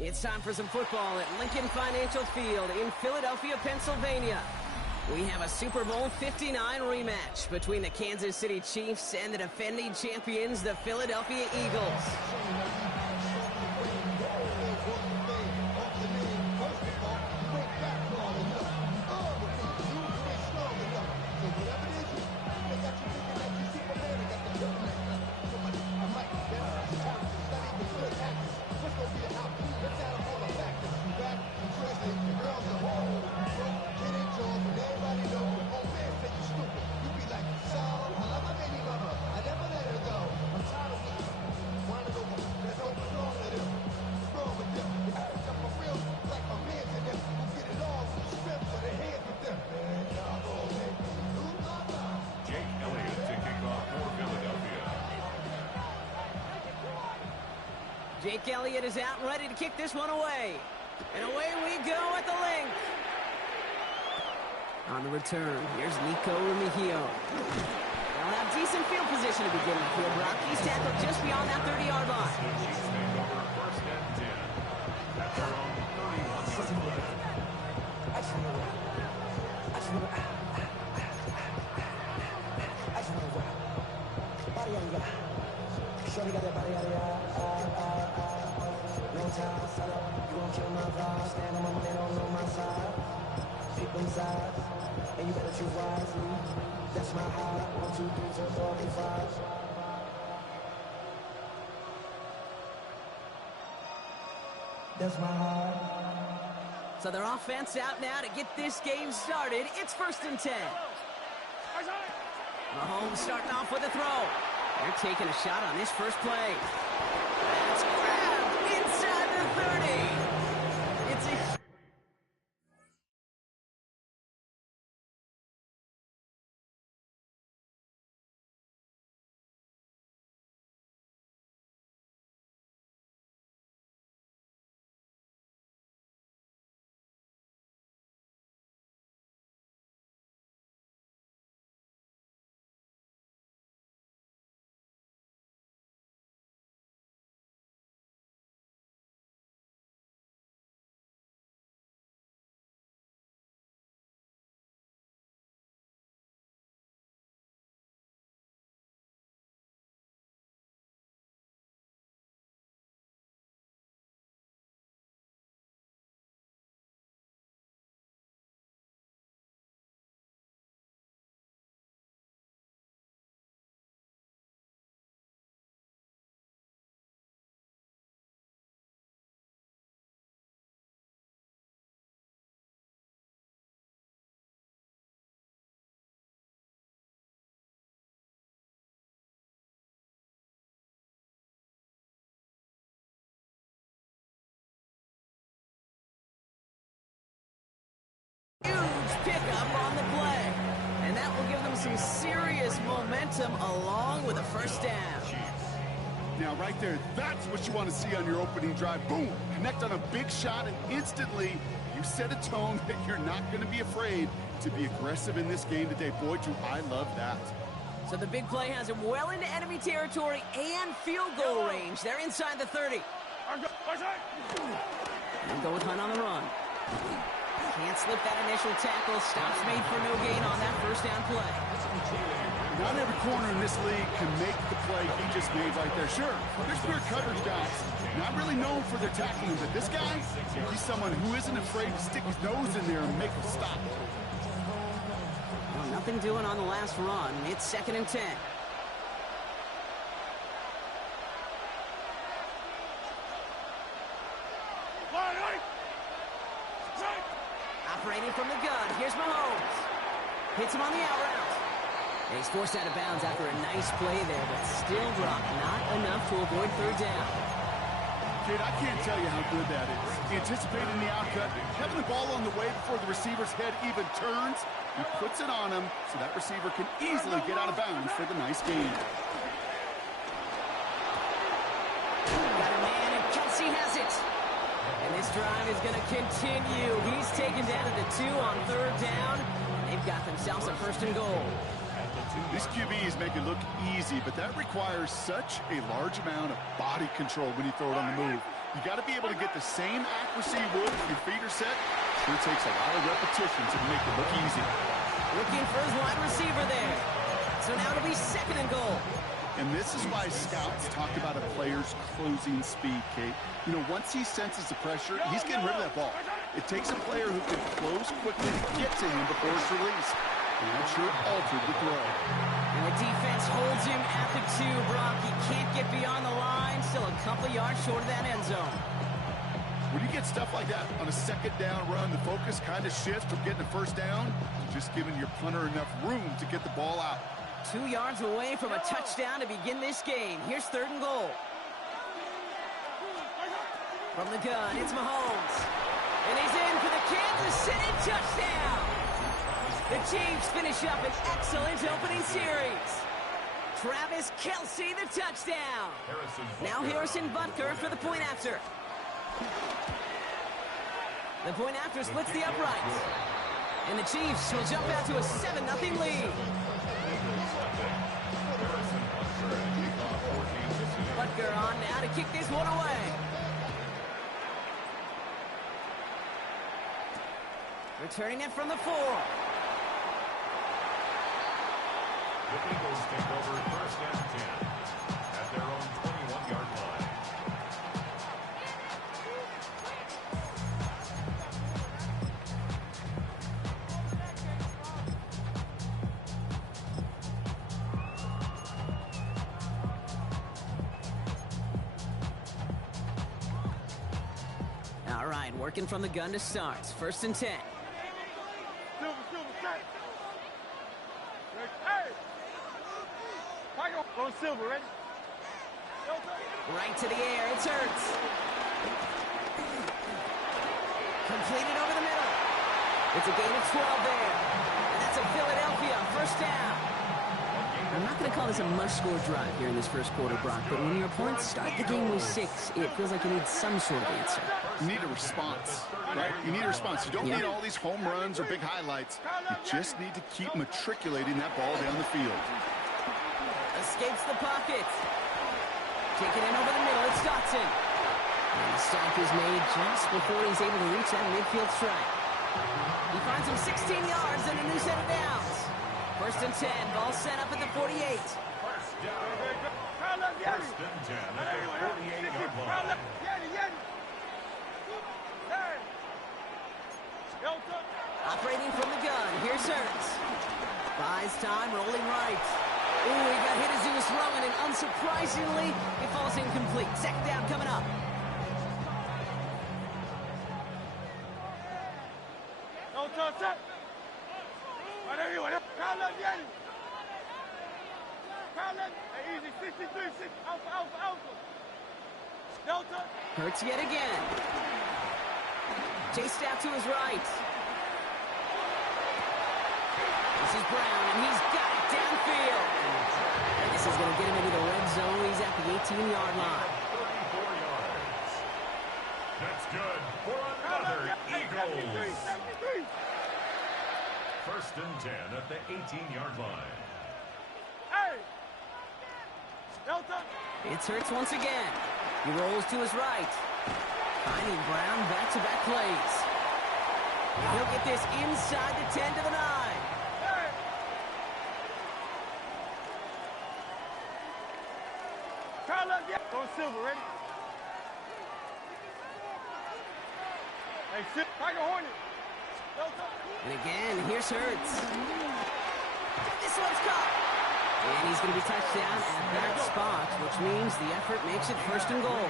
It's time for some football at Lincoln Financial Field in Philadelphia, Pennsylvania. We have a Super Bowl 59 rematch between the Kansas City Chiefs and the defending champions, the Philadelphia Eagles. Jake Elliott is out and ready to kick this one away. And away we go at the length. On the return, here's Nico Remigio. They'll have decent field position to begin with here, Brock. He's tackled just beyond that 30-yard line. And you better choose wisely. That's my heart. 1, 2, 3, 4, 5. That's my heart. So their offense out now to get this game started. It's 1st and 10. Mahomes starting off with a throw. They're taking a shot on this first play. It's grabbed inside the 30. It's a pickup on the play. And that will give them some serious momentum along with a first down. Now right there, that's what you want to see on your opening drive. Boom! Connect on a big shot and instantly you set a tone that you're not going to be afraid to be aggressive in this game today. Boy, do I love that. So the big play has him well into enemy territory and field goal range. They're inside the 30. And go with Hunt on the run. Can't slip that initial tackle. Stops made for no gain on that first down play. Not every corner in this league can make the play he just made right there. Sure, there's clear coverage guys. Not really known for their tackling, but this guy, he's someone who isn't afraid to stick his nose in there and make a stop. Well, nothing doing on the last run. It's 2nd and 10. Operating from the gun, here's Mahomes. Hits him on the out route. And he's forced out of bounds after a nice play there, but still dropped. Not enough to avoid 3rd down. Kid, I can't tell you how good that is. Anticipating the outcut, having the ball on the way before the receiver's head even turns, he puts it on him so that receiver can easily get out of bounds for the nice gain. Got a man, and Kelsey has it. And this drive is going to continue. He's taken down to the 2 on 3rd down. They've got themselves a 1st and goal. These QBs make it look easy, but that requires such a large amount of body control when you throw it on the move. You got to be able to get the same accuracy you would if your feet are set. Sure takes a lot of repetition to make it look easy. Looking for his wide receiver there. So now it'll be 2nd and goal. And this is why scouts talk about a player's closing speed, Kate. You know, once he senses the pressure, he's getting rid of that ball. It takes a player who can close quickly to get to him before it's released. And that sure altered the throw. And the defense holds him at the 2, Brock. He can't get beyond the line. Still a couple yards short of that end zone. When you get stuff like that on a 2nd down run, the focus kind of shifts from getting a 1st down to just giving your punter enough room to get the ball out. 2 yards away from a touchdown to begin this game. Here's 3rd and goal. From the gun, it's Mahomes. And he's in for the Kansas City touchdown. The Chiefs finish up an excellent opening series. Travis Kelce, the touchdown. Now Harrison Butker for the point after. The point after splits the uprights. And the Chiefs will jump out to a 7-0 lead. Butker on now to kick this one away. Returning it from the 4. The Eagles take over 1st and 10 at their own 21-yard line. All right, working from the gun to start. 1st and 10. Go Silver, ready? Right to the air, it's Hurts. Completed over the middle. It's a gain of 12 there. And that's a Philadelphia 1st down. I'm not going to call this a must-score drive here in this 1st quarter, Brock, but when your opponents start the game with 6, it feels like you need some sort of answer. You need a response, right? You need a response. You don't need all these home runs or big highlights. You just need to keep matriculating that ball down the field. Escapes the pocket. Taking it over the middle, it's Dotson. And the stop is made just before he's able to reach that midfield strike. He finds him 16 yards and a new set of downs. 1st and 10, ball set up at the 48. 1st down. 1st and 10 at their 48-yard line. Operating from the gun, here's Hurts. Buys time, rolling right. Ooh, he got hit as he was throwing, and unsurprisingly, it falls incomplete. 2nd down coming up. Hurts yet again. Chased out to his right. This is Brown, and he's got it downfield. And this is going to get him into the red zone. He's at the 18-yard line. 34 yards. That's good for another Eagles. 1st and 10 at the 18-yard line. It's Hurts once again. He rolls to his right. Finding Brown back-to-back plays. He'll get this inside the 10 to the 9. Go Silver, ready? Hey, Tiger Hornet. And again, here's Hurts. This one's caught. And he's going to be touched down at that spot, which means the effort makes it 1st and goal.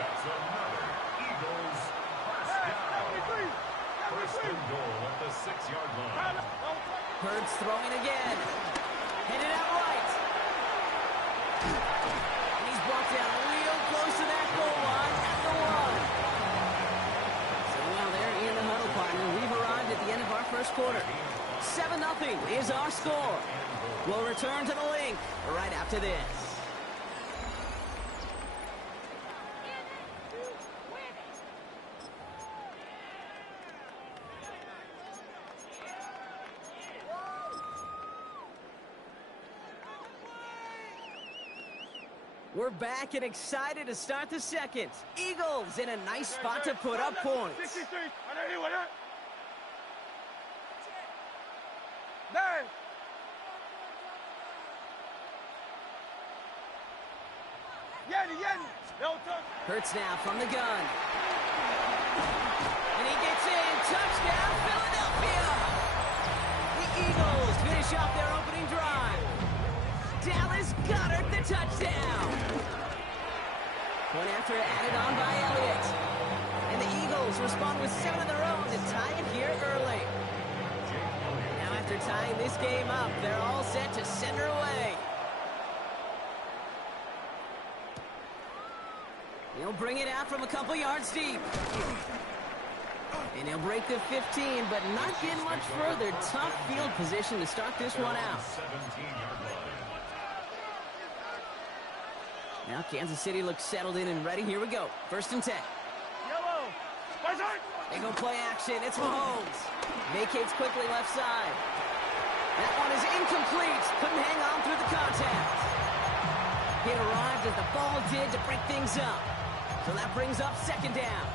That's another Eagles 1st down. 1st and goal at the 6-yard line. Hurts throwing again. Headed out right. And he's brought down real close to that goal line at the 1. So well, there in the huddle, partner. We've arrived at the end of our 1st quarter. 7-0 is our score. We'll return to the link right after this. We're back and excited to start the second. Eagles in a nice spot to put up points. 63. Nine. Yenny. Hurts now from the gun. And he gets in. Touchdown, Philadelphia! The Eagles finish off their opening drive. Dallas Goedert the touchdown. Point after added on by Elliott. And the Eagles respond with 7 of their own to tie it here early. Now after tying this game up, they're all set to send her away. He'll bring it out from a couple yards deep. And he'll break the 15, but not get much further. Tough field position to start this one out. Now Kansas City looks settled in and ready. Here we go. 1st and 10. They go play action. It's Mahomes. Vacates quickly left side. That one is incomplete. Couldn't hang on through the contact. It arrived as the ball did to break things up. So that brings up 2nd down.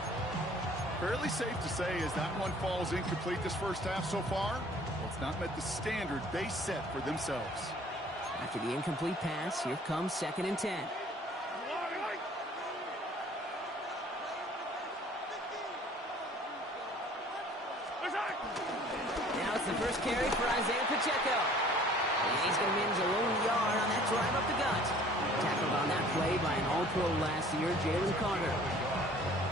Fairly safe to say as that one falls incomplete this first half so far, it's not met the standard they set for themselves. After the incomplete pass, here comes 2nd and 10. Now it's the first carry for Isaiah Pacheco. And he's going to manage a lone yard on that drive up the gut. Tackled on that play by an All-Pro last year, Jalen Carter.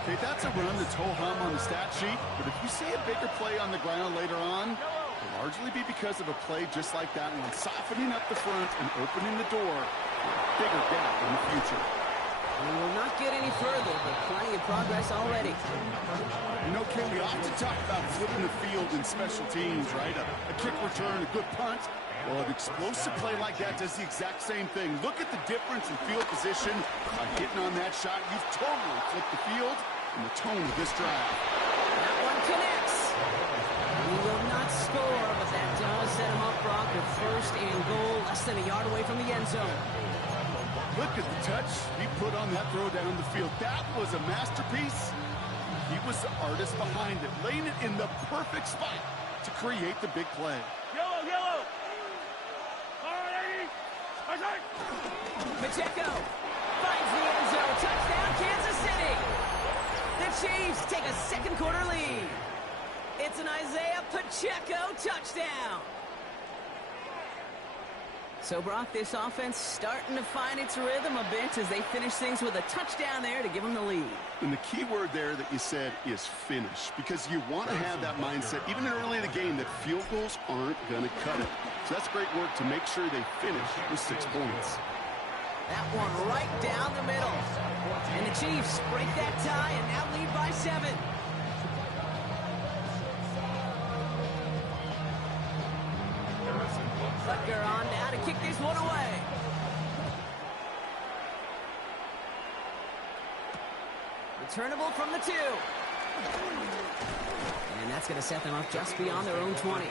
Okay, that's a run that's ho-hum on the stat sheet, but if you see a bigger play on the ground later on, it'll largely be because of a play just like that one, softening up the front and opening the door for a bigger gap in the future. And we'll not get any further, but plenty of progress already. You know, Ken, we often talk about flipping the field in special teams, right? A kick return, a good punt. Well, an explosive play like that does the exact same thing. Look at the difference in field position. By hitting on that shot, you've totally flipped the field and the tone of this drive. That one connects. He will not score, but that does set him up, Brock, with 1st and goal, less than a yard away from the end zone. Look at the touch he put on that throw down the field. That was a masterpiece. He was the artist behind it, laying it in the perfect spot to create the big play. Yellow. Pacheco finds the end zone. Touchdown, Kansas City. The Chiefs take a 2nd quarter lead. It's an Isaiah Pacheco touchdown. So, Brock, this offense starting to find its rhythm a bit as they finish things with a touchdown there to give them the lead. And the key word there that you said is finish, because you want to have that mindset, even early in the game, that field goals aren't going to cut it. So that's great work to make sure they finish with 6 points. That one right down the middle. And the Chiefs break that tie and now lead by 7. Butker on now to kick this one away. Returnable from the 2. And that's going to set them up just beyond their own 20.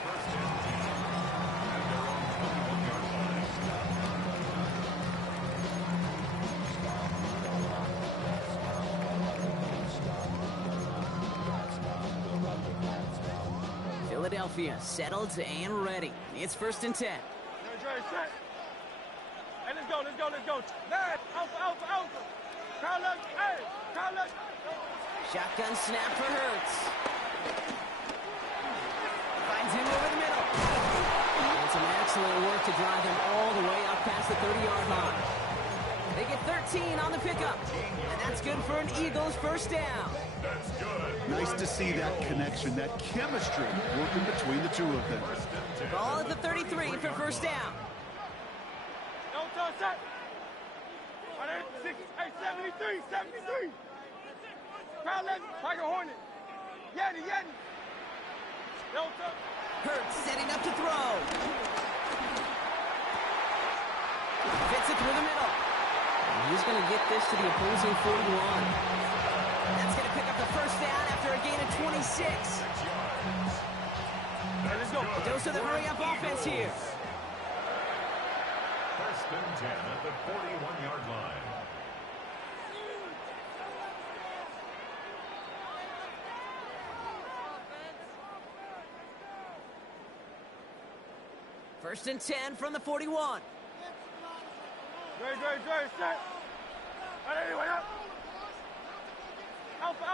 Philadelphia settled and ready. It's 1st and 10. Hey, let's go. Nine. Alpha. Crowd left. Shotgun snap for Hurts. Finds him over the middle. And some excellent work to drive him all the way up past the 30-yard line. They get 13 on the pickup. And that's good for an Eagles 1st down. That's good. Nice to see that connection, that chemistry working between the two of them. Ball at the 33 for 1st down. Don't touch that. 73. Crowd left. Tiger Hornet. Yenny. Don't touch. Hurts setting up to throw. Fits it through the middle. And he's going to get this to the opposing 41. That's going to pick up the 1st down after a gain of 26. Let's go. A dose of the hurry-up offense here. 1st and 10 at the 41-yard line. First and 10 from the 41. Great, set. Wait up. Alpha.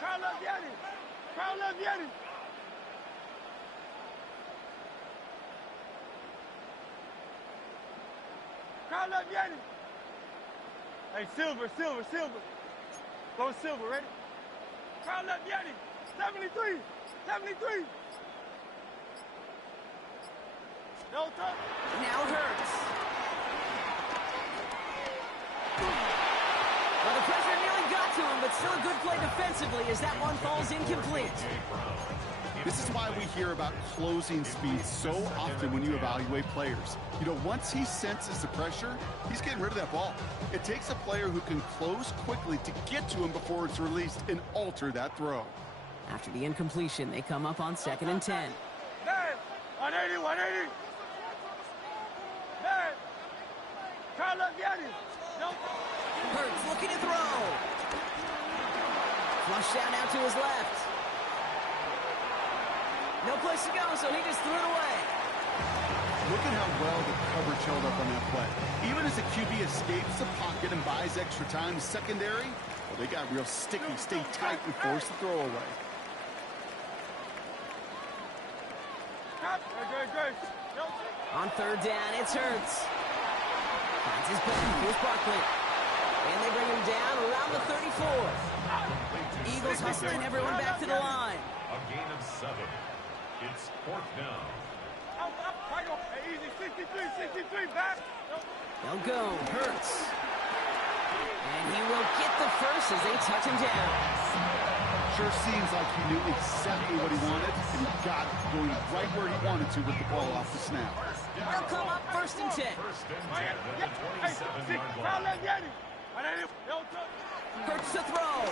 Crowd love Yeti. Crowd love Yeti. Hey, silver. Go silver, ready? Crowd love Yeti. 73. No touch. Now Hurts. Well, the pressure nearly got to him, but still a good play defensively as that one falls incomplete. This is why we hear about closing speed so often when you evaluate players. You know, once he senses the pressure, he's getting rid of that ball. It takes a player who can close quickly to get to him before it's released and alter that throw. After the incompletion, they come up on 2nd and 10. 180. Crowd love Yeti. No. Hurts looking to throw. Flush down out to his left. No place to go, so he just threw it away. Look at how well the coverage held up on that play. Even as the QB escapes the pocket and buys extra time, secondary, well, they got real sticky, stay tight, and force the throw away. Great. No. On 3rd down, it's Hurts. Finds his back. Here's Barkley. And they bring him down around the 34. Eagles hustling everyone back to the line. A gain of 7. It's 4th down. Hey, easy. 63, back. No. They'll go. Hurts. And he will get the first as they touch him down. Sure seems like he knew exactly what he wanted, and he got it going right where he wanted to with the ball off the snap. They'll come up 1st and 10. First and 10 at the 27-yard line. Hurts to throw.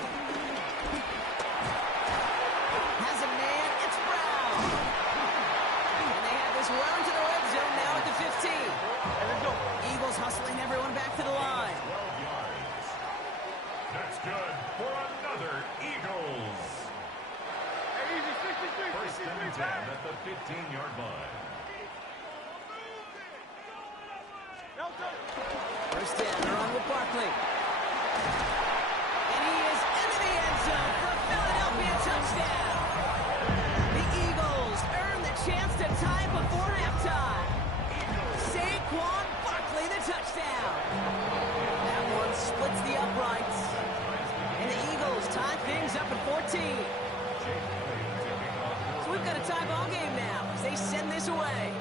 Has a man. It's Brown. And they have this well into the red zone now at the 15. Eagles hustling everyone back to the line. 12 yards. That's good for another Eagles. Hey, easy. 63, First and 10 at the 15-yard line. No touch. First down, they're on with Barkley. And he is into the end zone for a Philadelphia touchdown. The Eagles earn the chance to tie before halftime. Saquon Barkley, the touchdown. That one splits the uprights. And the Eagles tie things up at 14. So we've got a tie ball game now as they send this away.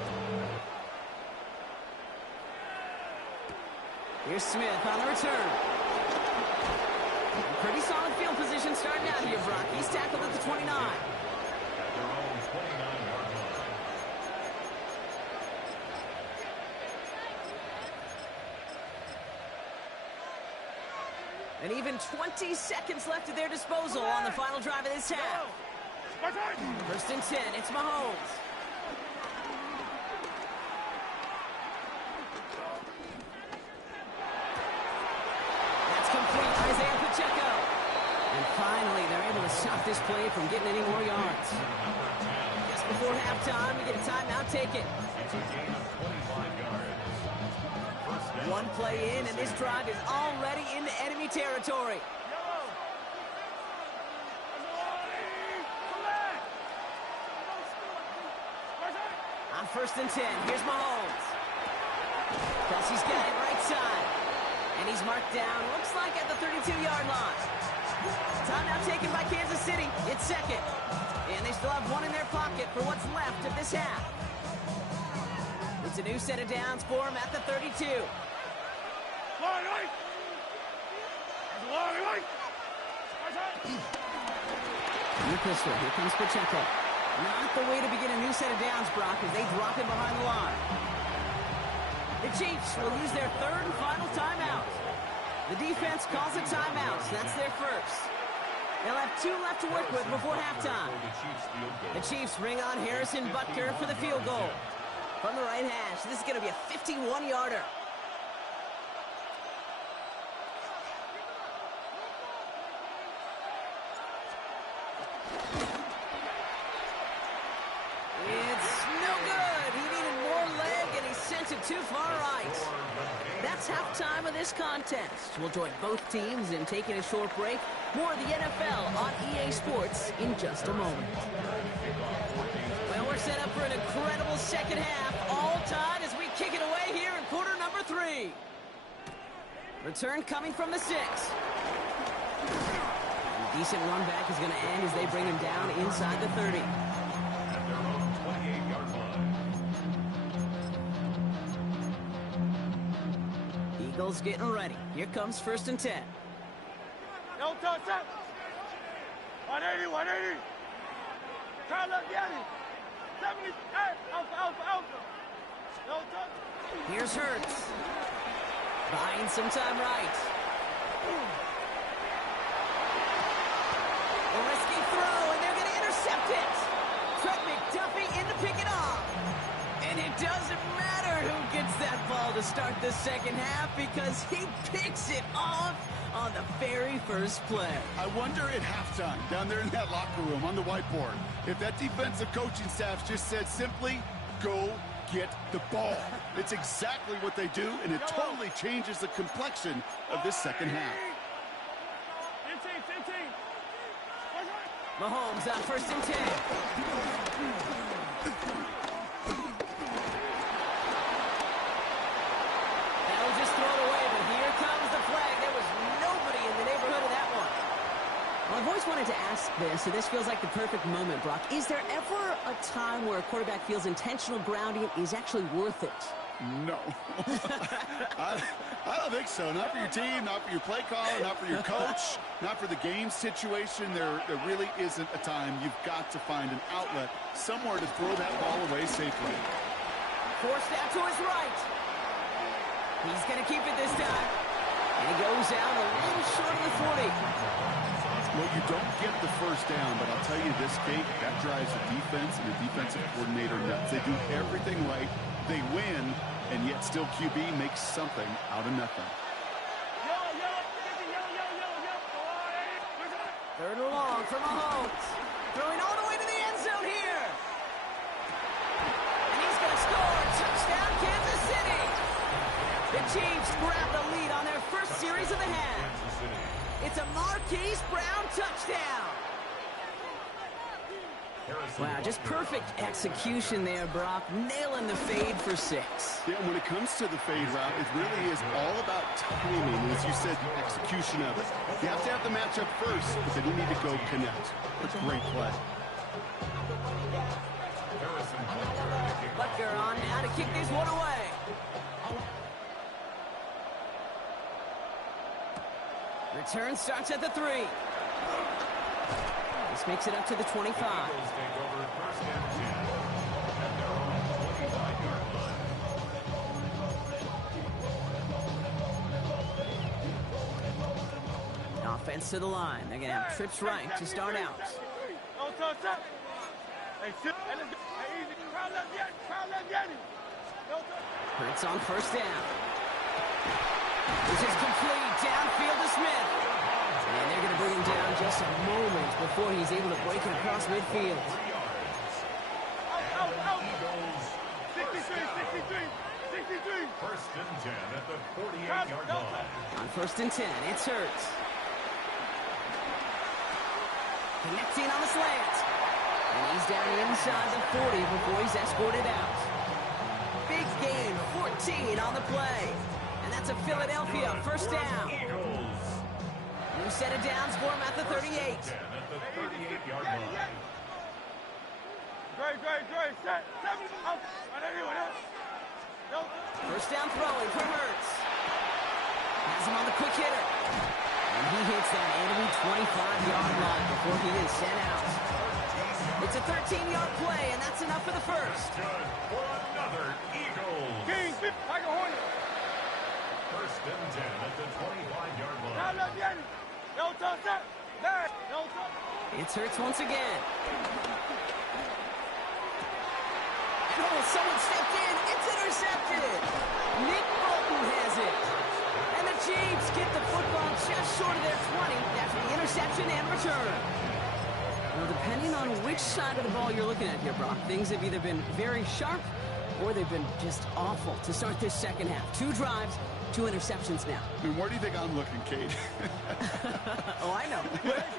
Here's Smith on the return. Pretty solid field position starting out here, Brock. He's tackled at the 29. At their own 29-yard line. And even 20 seconds left at their disposal on the final drive of this half. First and 10, it's Mahomes. That's complete, Isaiah Pacheco. And finally, they're able to stop this play from getting any more yards. Just before halftime, we get a timeout, take it. It's a gain of 25 yards. First down. One play in, and this drive is already into enemy territory. On 1st and 10, here's Mahomes. Kelsey's got it right side. And he's marked down, looks like at the 32-yard line. Timeout taken by Kansas City. It's 2nd. And they still have one in their pocket for what's left of this half. It's a new set of downs for him at the 32. New pistol, here comes Pacheco. Not the way to begin a new set of downs, Brock, as they drop him behind the line. The Chiefs will use their 3rd and final timeout. The defense calls a timeout, so that's their first. They'll have 2 left to work with before halftime. The Chiefs bring on Harrison Butker for the field goal. From the right hash, this is going to be a 51-yarder. this contest. We'll join both teams in taking a short break. More of the NFL on EA Sports in just a moment. Well, we're set up for an incredible second half. All tied as we kick it away here in quarter number 3. Return coming from the 6. A decent run back is going to end as they bring him down inside the 30. At their own 28-yard line. Eagles getting ready. Here comes 1st and 10. No touch, touch. 180, 180. Try left, Yanni. 70, hey, alpha. No touch. Here's Hurts. Buying some time right. A risky throw, and they're going to intercept it. Trent McDuffie in to pick it off. And it doesn't matter who gets that ball to start the second half because he picks it off on the very first play. I wonder at halftime, down there in that locker room on the whiteboard, if that defensive coaching staff just said simply, go get the ball. It's exactly what they do, and it totally changes the complexion of this second half. 15. Mahomes on 1st and 10. That'll just throw it away, but here comes the flag. There was nobody in the neighborhood of that one. Well, I've always wanted to ask this, and this feels like the perfect moment, Brock. Is there ever a time where a quarterback feels intentional grounding is actually worth it? No. I don't think so. Not for your team, not for your play caller, not for your coach, not for the game situation. There really isn't a time. You've got to find an outlet, somewhere to throw that ball away safely. Forced out to his right. He's going to keep it this time. And he goes out a little short of the 40. Well, you don't get the first down, but I'll tell you this, Kate, that drives the defense and the defensive coordinator nuts. They do everything right. They win, and yet still QB makes something out of nothing. Yellow. 3rd and long for Mahomes. Throwing all the way to the end zone here. And he's going to score. Touchdown, Kansas City. The Chiefs grab the lead on their first series of the half. It's a Marquise Brown touchdown. Wow, just perfect execution there, Brock. Nailing the fade for 6. Yeah, when it comes to the fade route, it really is all about timing. And as you said, the execution of it. You have to have the matchup first, but then you need to go connect. It's a great play. Butker on now to kick this one away. Return starts at the 3. This makes it up to the 25. Offense to the line. They're going to have trips right to start out. No touch. Hey, sit. Hey, let's go. Hey, easy. Crowd left, Yanni. No touch. Hurts on 1st down. This is complete. Downfield to Smith. And they're going to bring him down just a moment before he's able to break it across midfield. Out. 63. 1st and 10 at the 48-yard line. On 1st and 10, it's Hurts. Connecting on the slant. And he's down inside the 40 before he's escorted out. Big gain, 14 on the play. And that's a Philadelphia 1st down. New set of downs for him at the 38. At the 38-yard line. Great. Set. 7. Out. 180. No. 1st down throwing from Hurts. Has him on the quick hitter. And he hits that enemy 25-yard line before he is sent out. It's a 13-yard play, and that's enough for the 1st. Good for another Eagles. King, like a hornet. 1st and 10 at the 25-yard line. Crowd left, Yanni. No touch. No touch. It's Hurts once again. Oh, someone stepped in. It's intercepted. Nick Bolton has it. And the Chiefs get the football just short of their 20 after the interception and return. Well, depending on which side of the ball you're looking at here, Brock, things have either been very sharp or they've been just awful to start this second half. 2 drives, 2 interceptions now. And where do you think I'm looking, Kate? Oh, I know.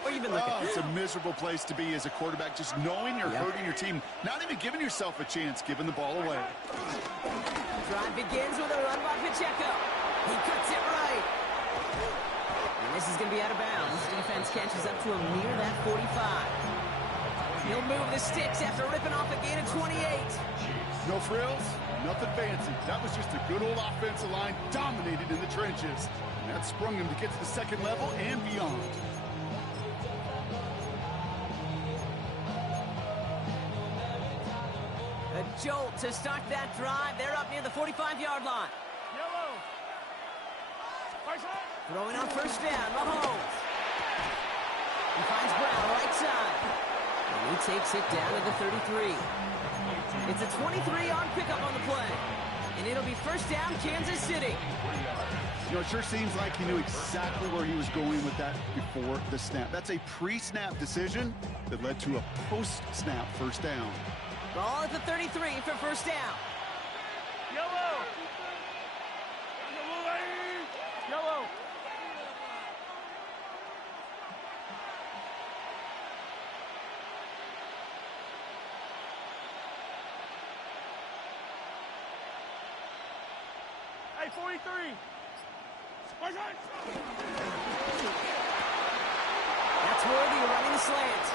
Where you been looking? Oh, it's a miserable place to be as a quarterback, just knowing you're hurting your team, not even giving yourself a chance, giving the ball away. Drive begins with a run by Pacheco. He cuts it right. And this is going to be out of bounds. Defense catches up to him near that 45. He'll move the sticks after ripping off a gain of 28. No frills, nothing fancy. That was just a good old offensive line, dominated in the trenches. And that sprung him to get to the second level and beyond. A jolt to start that drive. They're up near the 45-yard line. Yellow. Throwing on first down, Mahomes. He finds Brown right side. And he takes it down to the 33. It's a 23-yard pickup on the play. And it'll be first down, Kansas City. You know, it sure seems like he knew exactly where he was going with that before the snap. That's a pre-snap decision that led to a post-snap first down. Ball at the 33 for first down. Yellow. Yellow. Hey, 43. That's Worthy running the slant.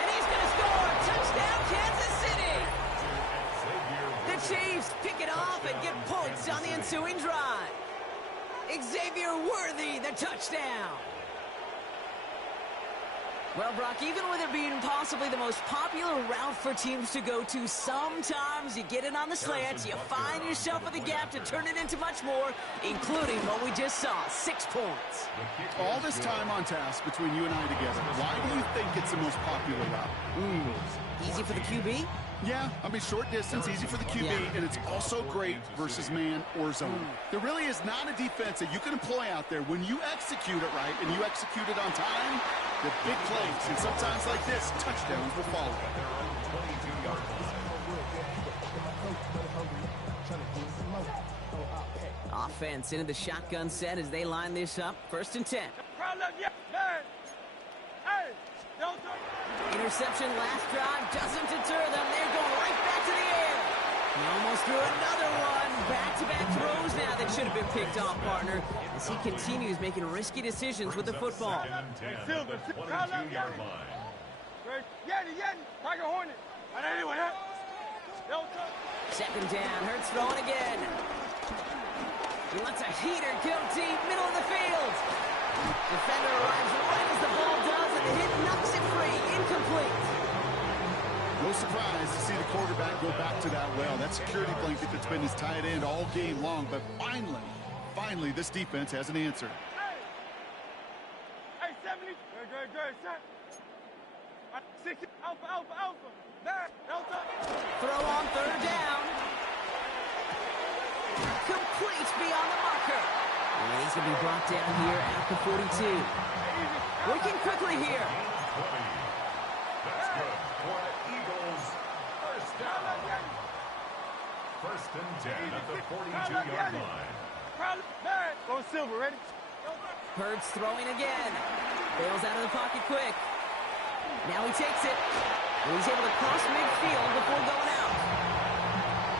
And he's going to score. Touchdown, Kansas City. The Chiefs pick it off and get points on the ensuing drive. Xavier Worthy, the touchdown. Well, Brock, even with it being possibly the most popular route for teams to go to, sometimes you get it on the slants, you find yourself with a gap to turn it into much more, including what we just saw, 6 points. All this time on task between you and I together, why do you think it's the most popular route? Easy for the QB? Yeah, I mean, short distance, easy for the QB, and it's also great versus man or zone. There really is not a defense that you can employ out there when you execute it right and you execute it on time, the big plays, and sometimes like this, touchdowns will follow. Offense into the shotgun set as they line this up. First and 10. Interception last drive doesn't deter them. They're going right back to the air. He almost threw another one. Back-to-back throws now that should have been picked off, partner, as he continues making risky decisions with the football. Second down. Hurts throwing again. He lets a heater go deep, middle of the field. Defender arrives right as the ball does, and the hit knocks it free. Incomplete. No surprise to see the quarterback go back to that well. That security blanket that's been his tight end all game long, but finally, this defense has an answer. Hey, 70. Good, set. 60, alpha. Delta. Throw on third down. Complete beyond the marker. And he's going to be brought down here at the 42. Working quickly here. That's good for the Eagles. First down. First and 10 at the 42-yard line. Go Silver, ready? Hurts throwing again. Bails out of the pocket quick. Now he takes it. And he's able to cross midfield before going out.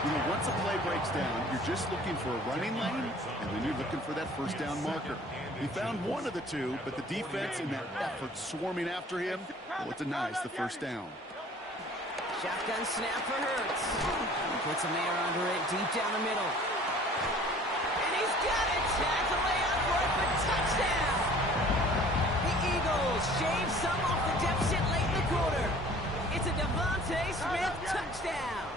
You know, once a play breaks down, you're just looking for a running lane, and then you're looking for that first down marker. He found one of the two, but the defense in that effort swarming after him, well, it denies the first down. Shotgun snap for Hurts. He puts a man under it deep down the middle. And he's got it. That's a layup for it for touchdown. The Eagles shave some off the deficit late in the quarter. It's a Devontae Smith touchdown.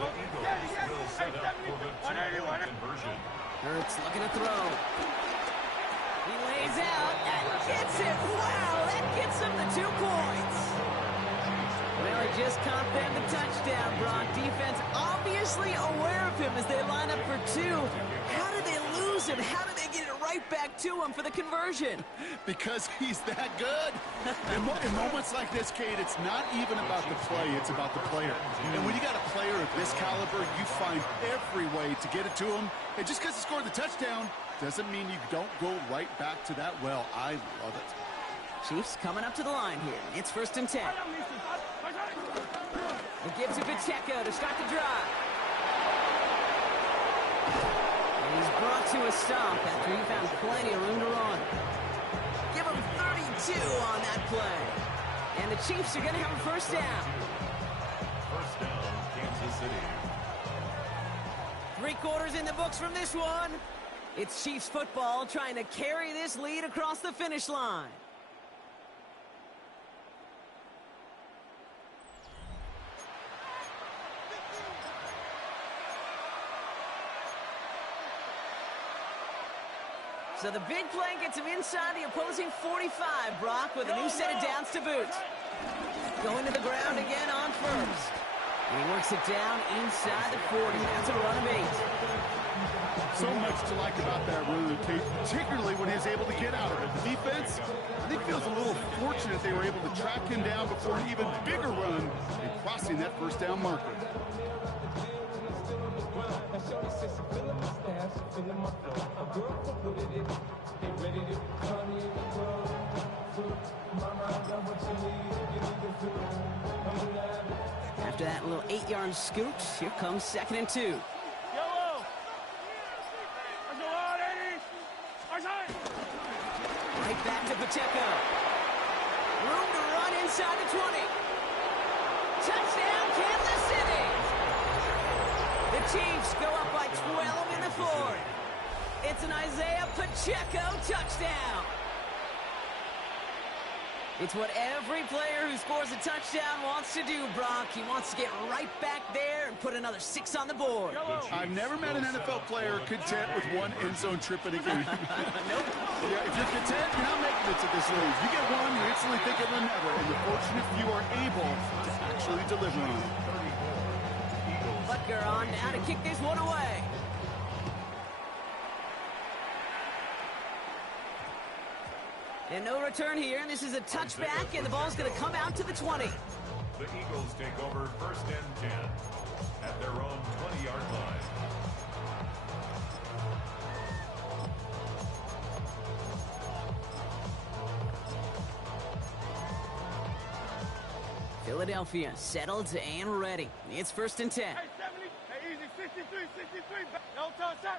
The Eagles will set up for the two-point conversion. Hurts looking to throw. He lays out and gets it. Wow, that gets him the 2 points. Well, he just caught them the touchdown, Brock. Defense obviously aware of him as they line up for 2. How did they lose him? How did they get it right right back to him for the conversion. Because he's that good. In moments like this, Kate, it's not even about the play, it's about the player. And when you got a player of this caliber, you find every way to get it to him. And just because he scored the touchdown doesn't mean you don't go right back to that well. I love it. Chiefs coming up to the line here. It's 1st and 10. The give to Pacheco to start the drive. And he's brought to a stop after he found plenty of room to run. Give him 32 on that play. And the Chiefs are going to have a 1st down. 1st down, Kansas City. 3 quarters in the books from this one. It's Chiefs football trying to carry this lead across the finish line. So the big play gets him inside the opposing 45, Brock, with a new set of downs to boot. Going to the ground again on 1st. And he works it down inside the 40. That's a run of 8. So much to like about that run, Kate, particularly when he's able to get out of it. The defense, I think, feels a little fortunate they were able to track him down before an even bigger run and crossing that 1st down marker. After that little 8-yard scoot, here comes 2nd and 2. Right back to Pacheco. Room to run inside the 20. Touchdown, Kansas City! The Chiefs go up by 12 in the 4th. It's an Isaiah Pacheco touchdown. It's what every player who scores a touchdown wants to do, Brock. He wants to get right back there and put another 6 on the board. I've never met an NFL player content with one end zone trip in a game. Nope. Yeah, if you're content, you're not making it to this league. You get one, you instantly think of another, and the fortunate few are able to actually deliver on it. Butker on now to kick this one away. And no return here. This is a touchback, and the ball's going to come out to the 20. The Eagles take over 1st and 10 at their own 20-yard line. Philadelphia settled and ready. It's 1st and 10. Hey, 70. Hey, easy. 63, 63. No touch. All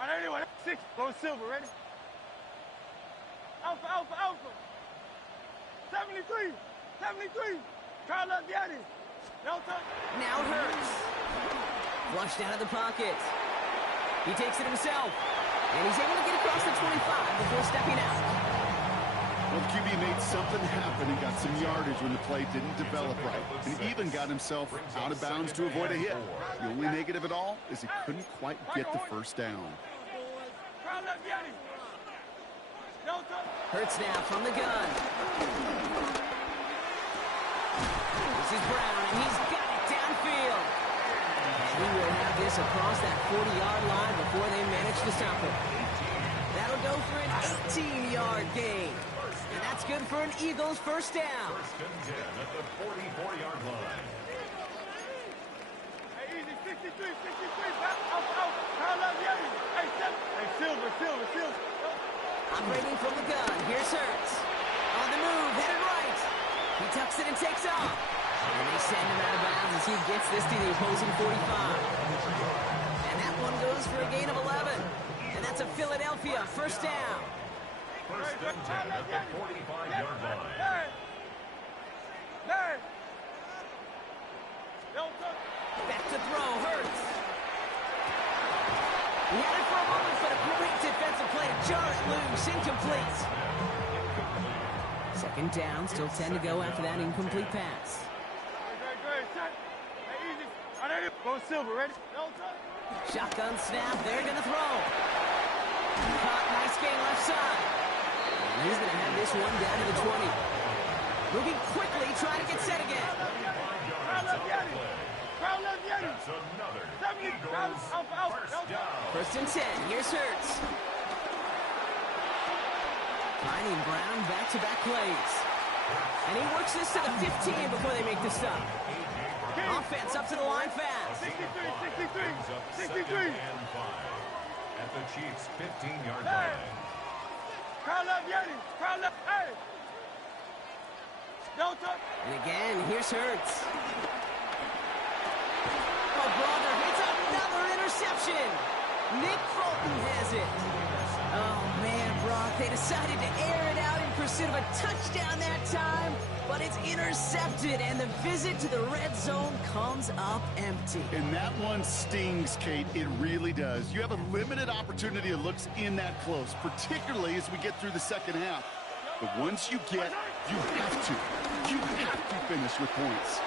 right, anyway, 6. Go silver, ready? Alpha, alpha, alpha. 73, 73. Try left, get it. No touch. Now Hurts. Flushed out of the pocket. He takes it himself. And he's able to get across the 25 before stepping out. Well, the QB made something happen and got some yardage when the play didn't develop right. And even got himself out of bounds to avoid a hit. The only negative at all is he couldn't quite get the 1st down. Try left, get it. No touch. Hurts now from the gun. This is Brown, and he's got it downfield. And he will have this across that 40-yard line before they manage to stop him. That'll go for an 18-yard gain. And that's good for an Eagles 1st down. 1st and 10 at the 44-yard line. Hey, easy. 63, 63. Back, out. Try left, get it. Hey, 7. Hey, silver. Operating from the gun. Here's Hurts. On the move, headed right. He tucks it and takes off. And they send him out of bounds as he gets this to the opposing 45. And that one goes for a gain of 11. And that's a Philadelphia 1st down. 1st and 10 at the 45-yard line. Hey. No touch. Back to throw, Hurts. He had it for a moment, but a great defensive play to jar it loose. Incomplete. 2nd down, still 10 to go after that incomplete pass. Great. Hey, easy. All right, go silver, ready? No touch. Shotgun snap, they're going to throw. Caught, nice gain left side. And he's going to have this one down to the 20. Moving quickly, trying to get set again. That's another Eagles 1st down. 1st and 10, here's Hurts. Finding Brown back-to-back plays. And he works this to the 15 before they make the stop. Offense up to the line fast. 63. At the Chiefs' 15-yard line. Crowd left, Yeti. Crowd left. Hey. Don't touch. And again, here's Hurts. Oh, brother, it's another interception. Nick Fulton has it. Oh, man, Brock, they decided to air it out in pursuit of a touchdown that time, but it's intercepted, and the visit to the red zone comes up empty. And that one stings, Kate. It really does. You have a limited opportunity that looks in that close, particularly as we get through the second half. But once you have to finish with points.